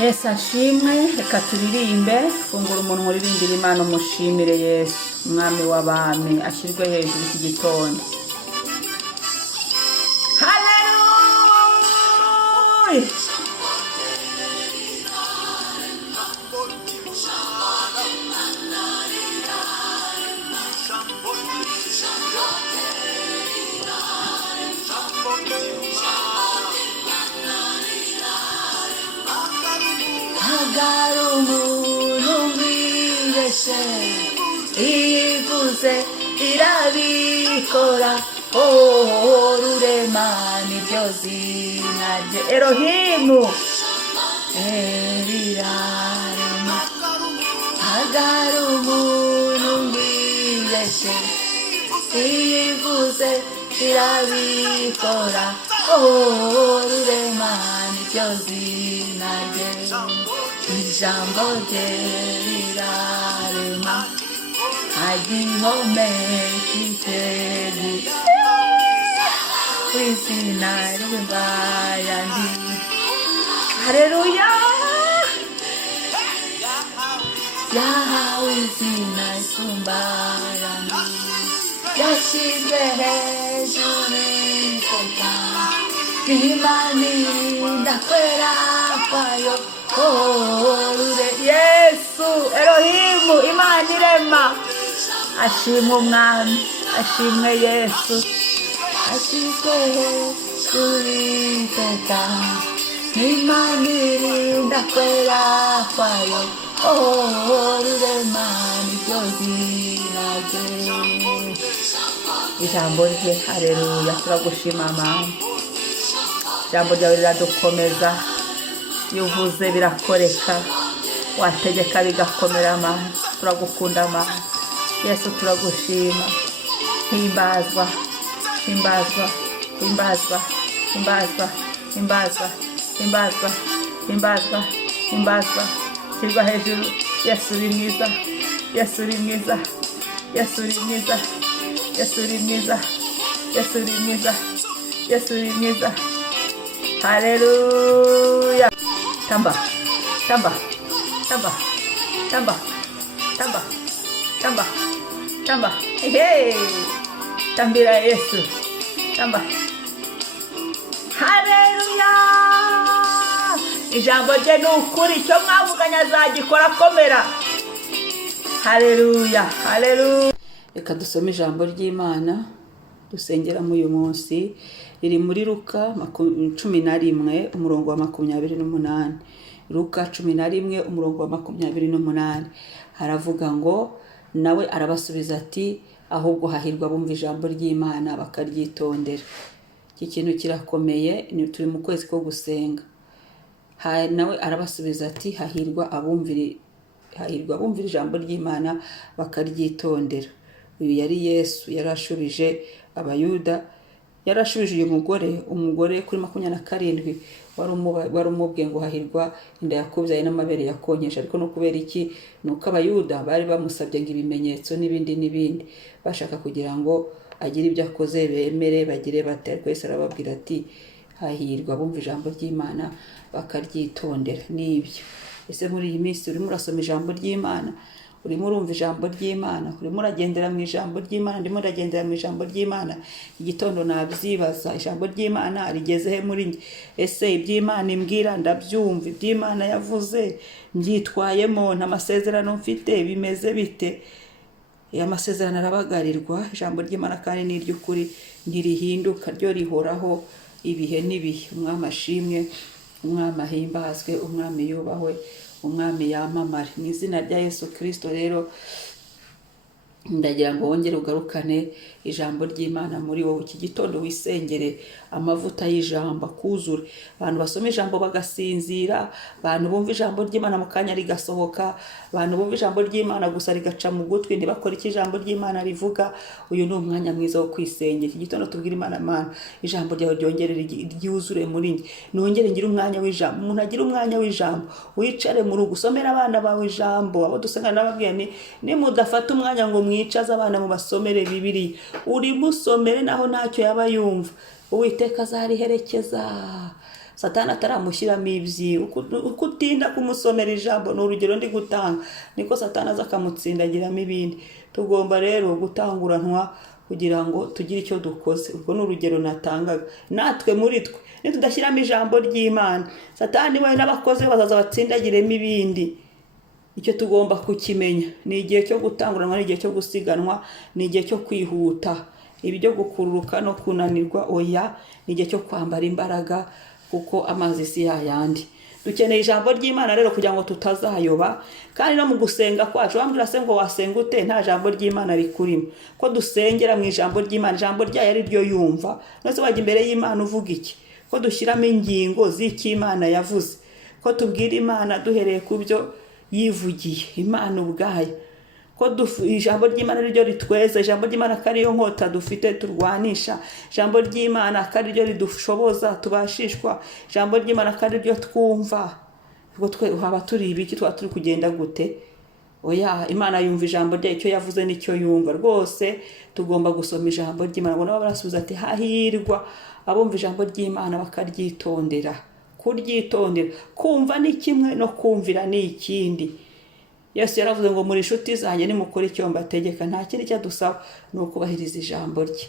Yesu ashimwe. Reka turirimbe, fungura umuntu uririmbira Imana, umushimire Yesu umwami w'abami, ashyirwe hejuru iki gitondo. Haleluya. Garumurumvise ivuze irabikora, rurema niryo zina rye Elohimu, rirarema. Garumurumvise ivuze irabikora, rurema niryo zina rye. Ijambo rye rirarema, igihome kitegu kw'izina ry'Imbayandi. Haleluya. Yahawe izina ry'Imbayandi, yashyizwe hejuru y'iteka, Imana irinda kwera kwayo. Yesu Elohimu, Imana irema. Ashimwe umwami, ashimwe Yesu, ashyizwe hejuru y'iteka, Imana irinda kwera kwayo. Rurema niryo zina rye. Ijambo rye, haleluya, turagushima Mana. Ijambo ryawe riradukomeza, iyo uvuze birakoreka, wategeka bigakomera Mana. Turagukunda Mana Yesu, turagushima. Himbazwa, himbazwa, himbazwa, himbazwa, himbazwa, himbazwa, himbazwa, himbazwa, shyirwa hejuru. Yesu uri mwiza, Yesu uri mwiza, Yesu uri mwiza, Yesu uri mwiza, Yesu uri mwiza, Yesu uri mwiza. Haleluya. Tamba, tamba, tamba, tamba, tamba, tamba, tamba. Hey, tambira Yesu, tamba. Haleluya. Ijambo rye ni ukuri, icyo mwavuganye azagikora, komera. Haleluya, haleluya. Reka dusome ijambo ry'Imana dusengera mu uyu munsi. Riri muri Luka 11 umurongo wa 28. Luka 11 umurongo wa 28 haravuga ngo, nawe arabasubiza ati, ahubwo hahirwa bumva ijambo ry'Imana bakaryitondera. Iki kintu kirakomeye, ni turi mu kwezi ko gusenga. Nawe arabasubiza ati, hahirwa abumvira ijambo ry'Imana bakaryitondera. Uyu yari Yesu, yarashubije abayuda, yarashubije uyu umugore kuri 27 wari umubwiye ngo hahirwa inda yakubyaye n'amabere yakonkeje. Ariko no kubera iki? Nuko abayuda bari bamusabye ngo ibimenyetso n'ibindi bashaka kugira ngo agire ibyo akoze bemere bagire bate. Ariko Yesu arababwira ati, hahirwa bumva ijambo ry'Imana bakaryitondera. Nibyo. Ese muri iyi minsi urimo urasoma ijambo ry'Imana? Urimo urumva ijambo ry'Imana? Urimo uragendera mu ijambo ry'Imana? Ndimo uragendera mu ijambo ry'Imana? Igitondo nabyibaza, ijambo ry'Imana rigeze he muri njye? Ese iby'Imana imbwira ndabyumva? Iby'Imana yavuze mbyitwayemo? Nta masezerano mfite? Bimeze bite? Amasezerano arabagarirwa. Ijambo ry'Imana kandi ni iry'ukuri, ntirihinduka, ryo rihoraho ibihe n'ibihe. Umwami ashimwe, umwami ahimbazwe, umwami yubahwe, umwami yamamare. Mu izina rya Yesu Kristo rero ndagira ngo wongere ugarukane ijambo ry'Imana muri wowe. Iki gitondo wisengere amavuta y'ijambo akuzure. Abantu basoma ijambo bagasinzira, abantu bumva ijambo ry'Imana mu kanya rigasohoka, abantu bumva ijambo ry'Imana gusa rigaca mu gutwi ntibakore iki ijambo ry'Imana rivuga. Uyu ni umwanya mwiza wo kwisengera. Iki gitondo tubwire Imana, Mana, ijambo ryawe ryongere ryuzure muri njye. Nongere ngire umwanya w'ijambo. Umuntu agira umwanya w'ijambo, wicare mu rugo usomera abana bawe ijambo. Abo dusenga nababwiye ni mudafata umwanya ngo mwicaze abana mu basomere Bibiliya, uri musomere naho ntacyo yaba yumva. Uwiteka azariherekeza, Satani ataramushyiramo ibyiwe. Uko utinda kumusomera ijambo, ni urugero ndi gutanga, niko Satani aza akamutsindagiramo ibindi. Tugomba rero gutanguranwa kugira ngo tugire icyo dukoze. Ubwo ni urugero natangaga. Natwe muri twe nitudashyiramo ijambo ry'Imana, Satani we n'abakozi bazaza batsindagiremo ibindi. Icyo tugomba kukimenya, ni igihe cyo gutanguranwa, ni igihe cyo gusiganwa, ni igihe cyo kwihuta. Ibyo gukururuka no kunanirwa oya, ni igihe cyo kwambara imbaraga, kuko amazi si yayandi. Dukeneye ijambo ry'Imana rero kugira ngo tutazayoba. Kandi no mu gusenga kwacu, wambwira se ngo wasenga ute nta jambo ry'Imana rikurimo? Ko dusengera mu ijambo ry'Imana, ijambo ryayo ari ryo yumva. Nose wajya imbere y'Imana uvuga iki? Ko dushyiramo ingingo z'iki Imana yavuze, ko tubwira Imana duhereye ku byo yivugiye Imana ubwayo, ko ijambo ry'Imana ryo ritweza, ijambo ry'Imana kari yo nkota dufite turwanisha, ijambo ry'Imana kari ryo ridushoboza tubashishwa, ijambo ry'Imana kari ryo twumva. Ubwo twe haba turi ibiki, twa turi kugenda gute? Oya, Imana yumva ijambo ryayo, icyo yavuze nicyo yumva. Rwose tugomba gusoma ijambo ry'Imana. Ngo nabo barasubiza ati hahirwa abumva ijambo ry'Imana bakaryitondera. Kuryitondera, kumva ni kimwe no kumvira ni ikindi. Yesu yaravuze ngo muri inshuti zanjye nimukora icyo mbategeka. Nta kindi cyadusaba ni ukubahiriza ijambo rye.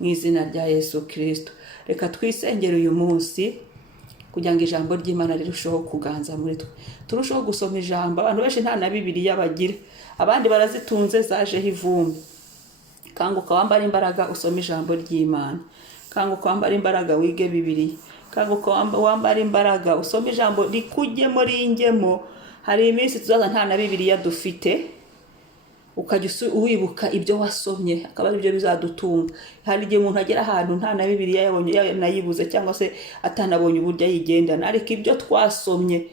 Mu izina rya Yesu Kristo, reka twisengere uyu munsi kugira ngo ijambo ry'Imana rirusheho kuganza muri twe. Turusheho gusoma ijambo. Abantu benshi nta na Bibiliya bagira, abandi barazitunze zajeho ivumbi. Kanguka wambara imbaraga usome ijambo ry'Imana. Kanguka wambara imbaraga wige Bibiliya. Kanguka wambara imbaraga usome ijambo rikujyemo ringemo. Hari iminsi tuzaza nta na Bibiliya dufite, ukajya wibuka ibyo wasomye, akaba ari byo bizadutunga. Hari igihe umuntu agera ahantu nta na Bibiliya yabonye, yanayibuze cyangwa se atanabonye uburyo yigendana, ariko ibyo twasomye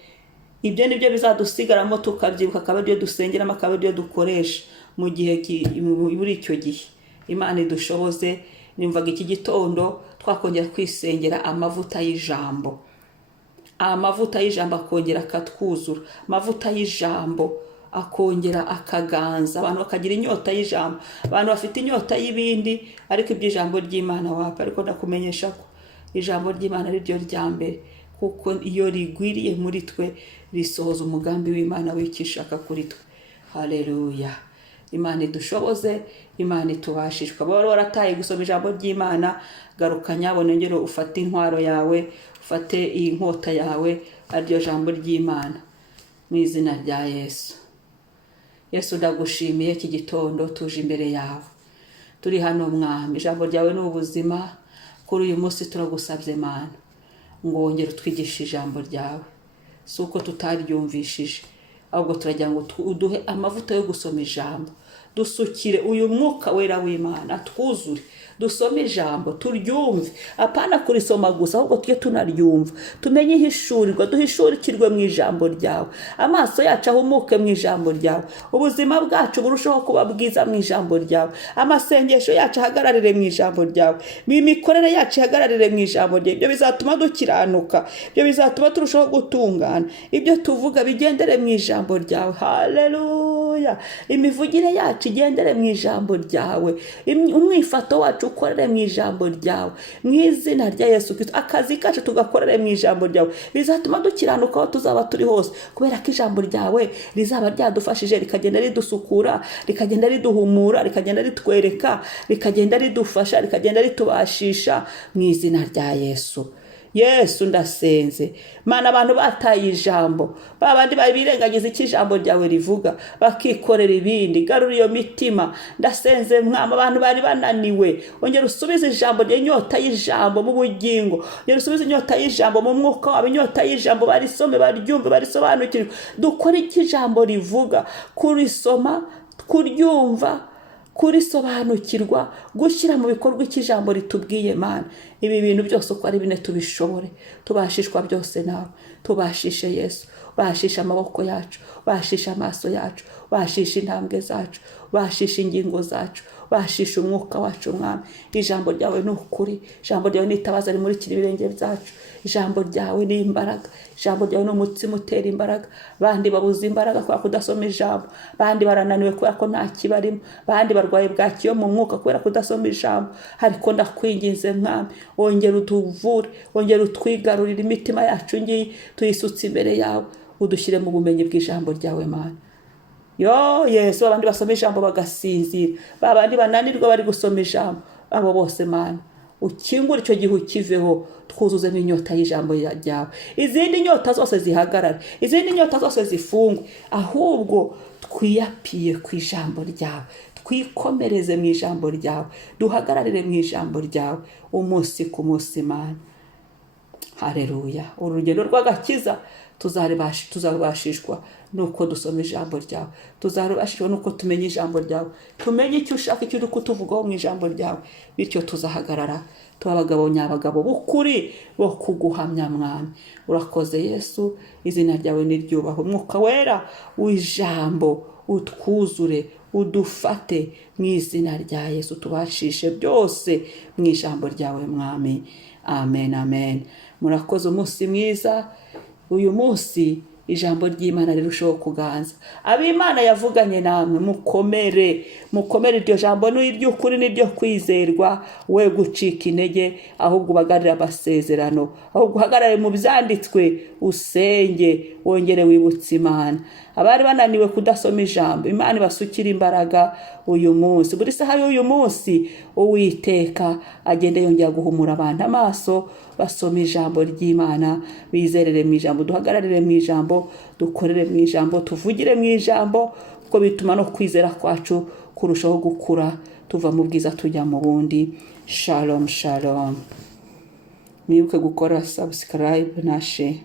ibyo nibyo bizadusigaramo tukabyibuka, akaba ari byo dusengeramo, akaba ari byo dukoresha mu gihe muri icyo gihe. Imana idushoboze. Nimvaga iki gitondo twakongera kwisengera amavuta y'ijambo. Amavuta y'ijambo akongera akatwuzura, amavuta y'ijambo akongera akaganza, abantu bakagira inyota y'ijambo. Abantu bafite inyota y'ibindi, ariko iby'ijambo ry'Imana wapfa. Ariko ndakumenyesha ko ijambo ry'Imana ari ryo rya mbere, kuko iyo rigwiriye muri twe risohoza umugambi w'Imana w'ikishaka kuri twe. Haleluya. Imana idushoboze, Imana itubashishwa. Baba warataye gusoma ijambo ry'Imana, garuka nyabone ngero ufate intwaro yawe, ufate iyi nkota yawe, aryo jambo ry'Imana. Mu izina rya Yesu. Yesu ndagushimiye iki gitondo tuje imbere yawe. Turi hano Mwami, ijambo ryawe ni ubuzima. Kuri uyu munsi turagusabye Mana, ngo wongere utwigishe ijambo ryawe. Si uko tutaryumvishije, ahubwo turagira ngo uduhe amavuta yo gusoma ijambo. Dusukire uyu mwuka wera w'Imana, twuzure. Dusome ijambo, turyumve. Apana kurisoma gusa, ahubwo tujye tunaryumva. Tumenye ihishurirwa, duhishurikirwe mu ijambo ryawe. Amaso yacu ahumuke mu ijambo ryawe. Ubuzima bwacu burushaho kuba bwiza mu ijambo ryawe. Amasengesho yacu ahagararire mu ijambo ryawe. Imikorere yacu ihagararire mu ijambo ryawe. Ibyo bizatuma dukiranuka. Ibyo bizatuma turushaho gutungana. Ibyo tuvuga bigendere mu ijambo ryawe. Haleluya. Imivugire yacu igendere mu ijambo ryawe. Umwifato wacu ukorere mu ijambo ryawe. Mu izina rya Yesu Kristo, akazi kacu tugakorere mu ijambo ryawe. Bizatuma dukiranuka aho tuzaba turi hose, kubera ko ijambo ryawe rizaba ryadufashije, rikagenda ridusukura, rikagenda riduhumura, rikagenda ritwereka, rikagenda ridufasha, rikagenda ritubashisha. Mu izina rya Yesu. Yesu ndasenze Mana, abantu bataye ijambo, babandi babirengagiza iki ijambo ryawe rivuga, bakikorera ibindi. Garura iyo mitima, ndasenze Mwami, abantu bari bananiwe, ongera usubize ijambo rye, inyota y'ijambo mu bugingo. Ongera usubize inyota y'ijambo mu mwuka wabo, inyota y'ijambo barisome, baryumve, barisobanukirwe. Dukore iki ijambo rivuga, kurisoma, kuryumva, kurisobanukirwa, gushyira mu bikorwa iki ijambo ritubwiye Mana. Ibi bintu byose uko ari bine tubishobore, tubashishwa byose nawe. tubashishe Yesu, bashisha amaboko yacu, bashisha amaso yacu, bashisha intambwe zacu, bashisha ingingo zacu, bashisha umwuka wacu mwami. Ijambo ryawe ni ukuri, ijambo ryawe ni itabaza rimurikira ibirenge byacu, ijambo ryawe ni imbaraga, ijambo ryawe ni umutsima utera imbaraga. Bandi babuze imbaraga kubera kudasoma ijambo, bandi barananiwe kubera ko nta kibarimo, bandi barwaye bwaki yo mu mwuka kubera kudasoma ijambo. Ariko ndakwinginze mwami, wongera utuvure, wongera utwigarurire imitima yacu ngiyi tuyisutse imbere yawe, udushyire mu bumenyi bw'ijambo ryawe Mana. Yo Yesu, abandi basoma ijambo bagasinzira, babandi bananirwa bari gusoma ijambo, abo bose Mana ukingura icyo gihe ukiveho, twuzuzemo inyota y'ijambo ryawe. Izindi nyota zose zihagarare, izindi nyota zose zifungwe, ahubwo twiyapiye ku ijambo ryawe, twikomereze mu ijambo ryawe, duhagararire mu ijambo ryawe umunsi ku munsi Mana. Haleluya. Urugendo rw'agakiza tuzarubashishwa nuko dusoma ijambo ryawe, tuzarubashishwa nuko tumenya ijambo ryawe, tumenye icyo ushaka, icyo uri kutuvugaho mu ijambo ryawe, bityo tuzahagarara tuba abagabo nyabagabo b'ukuri bo kuguhamya mwami. Urakoze Yesu, izina ryawe niryubahwe. Umwuka wera w'ijambo utwuzure, udufate mu izina rya Yesu, tubashishe byose mu ijambo ryawe mwami. Amen, amen. Murakoze, umunsi mwiza. Uyu munsi ijambo ry'Imana rirushaho kuganza. Ab'Imana yavuganye namwe mukomere, mukomere. Iryo jambo ni iry'ukuri, ni ryo kwizerwa, we gucika intege, ahubwo ubagarire amasezerano, ahubwo uhagarare mu byanditswe, usenge, wongere wibutse Imana. Abari bananiwe kudasoma ijambo, Imana ibasukira imbaraga uyu munsi. Buri saha y'uyu munsi Uwiteka agende yongera guhumura abantu amaso, basoma ijambo ry'Imana, bizerere mu ijambo, duhagararire mu ijambo, dukorere mu ijambo, tuvugire mu ijambo, kuko bituma no kwizera kwacu kurushaho gukura, tuva mu bwiza tujya mu bundi. Shalom, shalom. Mwibuke gukora subscribe na share.